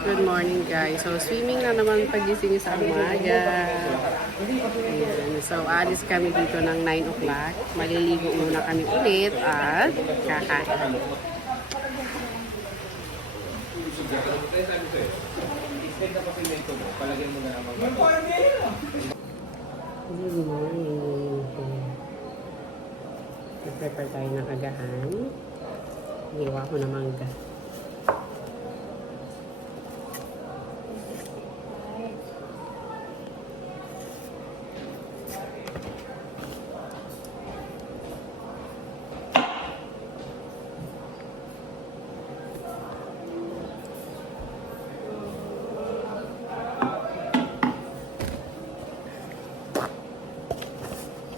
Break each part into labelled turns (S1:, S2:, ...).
S1: Good morning guys. So swimming na naman pagising sa umaga. Ayan. So alis kami dito ng 9 o'clock. Maliligo muna kami ulit at kakain. Good morning. Nag-prepare tayo ng agahan. Hiwa ko ng mangga.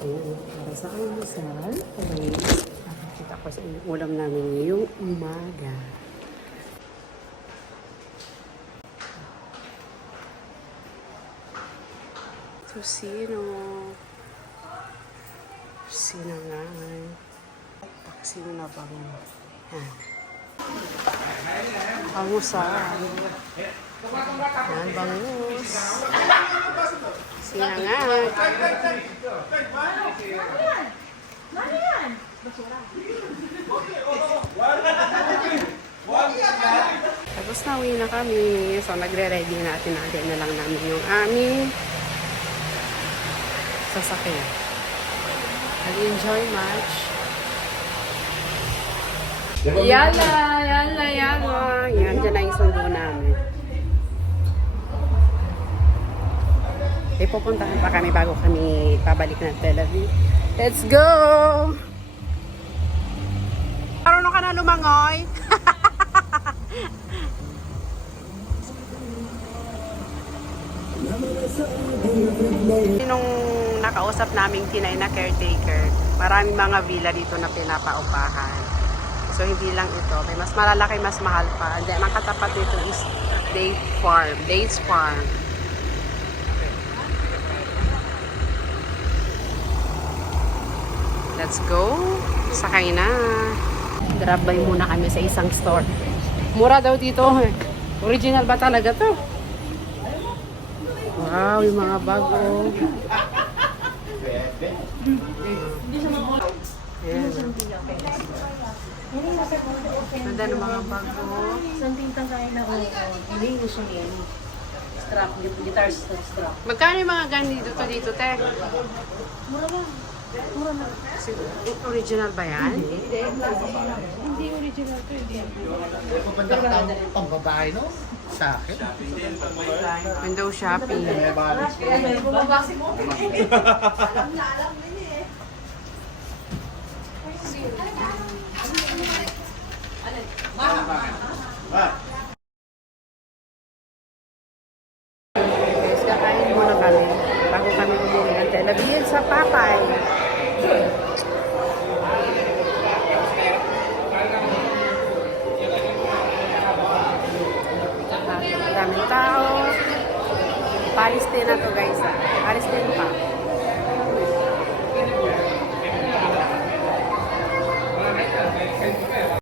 S1: Ayan, para sa almusal, ay nakikita ko sa ulam namin ngayong umaga. Tusino. Sinangan. Taksin na bang. Yan. Almusal. Yan, bangus. Sinangan. Tapos na, uwi na kami. So, nagre-ready natin. Natin na lang namin yung aming sasakyan. I'll enjoy much. Yala! Yala! Yala! Yan, Eh, pupuntahan pa kami bago kami pabalik ng Tel Aviv. Let's go! Marunong ka na lumangoy? Nung nakausap naming tinay na caretaker, maraming mga villa dito na pinapaupahan. So, hindi lang ito. May mas malalaki, mas mahal pa. And then, ang nito is Date Farm. Dates Farm. Let's go. Sakay na. Drop by muna kami sa isang store. Mura daw dito. Original ba talaga to? Wow, yung mga bago. Ayan. Ganda ng mga bago.
S2: Isang tintang kain na oo. Hindi gusto niya. Strap, guitar strap.
S1: Magkano yung mga ganito dito, te?
S2: Mura lang.
S1: Original ba yan?
S2: Hindi original to, hindi.
S3: Pupunta ka tao pang babae, no? Sa akin.
S1: Window shopping.
S3: May bali.
S2: Bumabasi mo.
S1: Guys, kakain muna kami bago kami umuwi ng Tel Aviv sa Papay. Ang daming tao. Palestine na to guys. ah.